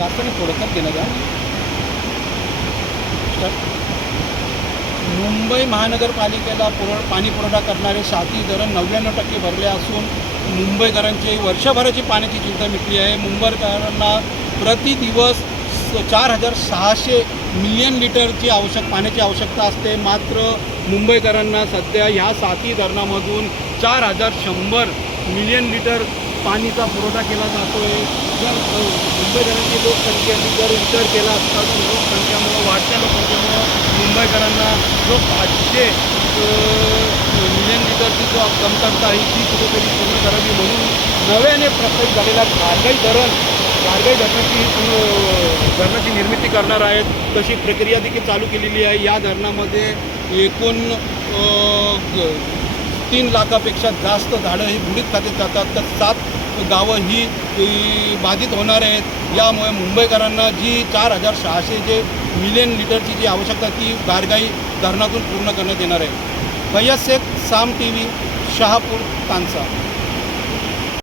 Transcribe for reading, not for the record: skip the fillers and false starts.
कारखाने थोडक्यात घेण्यात या. मुंबई महानगरपालिकेला पाणी पुरवठा करणारे 7ही धरण 99% भरले असून मुंबईकरांची वर्षभराची पाण्याची चिंता मिटली आहे. मुंबईकरांना प्रतिदिवस 4,600 मिलियन लिटरची पाण्याची आवश्यकता असते. मात्र मुंबईकरांना सध्या ह्या 7ही धरणामधून 4,100 मिलियन लिटर पाणीचा पुरवठा केला जातो आहे. जर मुंबईकरांची लोकसंख्येने जर विचार केला असता तर वाढत्या लोकसंख्येमुळं मुंबईकरांना जो 500 मिलियन लिटरची जो कमतरता आहे ती कुठेतरी पूर्ण करावी म्हणून नव्याने प्रस्तावित झालेला गारगाई धरणाची निर्मिती करणार आहेत. तशी प्रक्रिया देखील चालू केलेली आहे. या धरणामध्ये एकूण 3 लाखापेक्षा जास्त झाडं ही बुडीत खात्यात जातात. तर 7 गावं ही बाधित होणार आहेत. यामुळे मुंबईकरांना जी 4,600 मिलियन लिटरची जी आवश्यकता ती गारगाई धरणातून पूर्ण करण्यात येणार आहे. फैयाज शेख, साम TV, शहापूर, तानसा.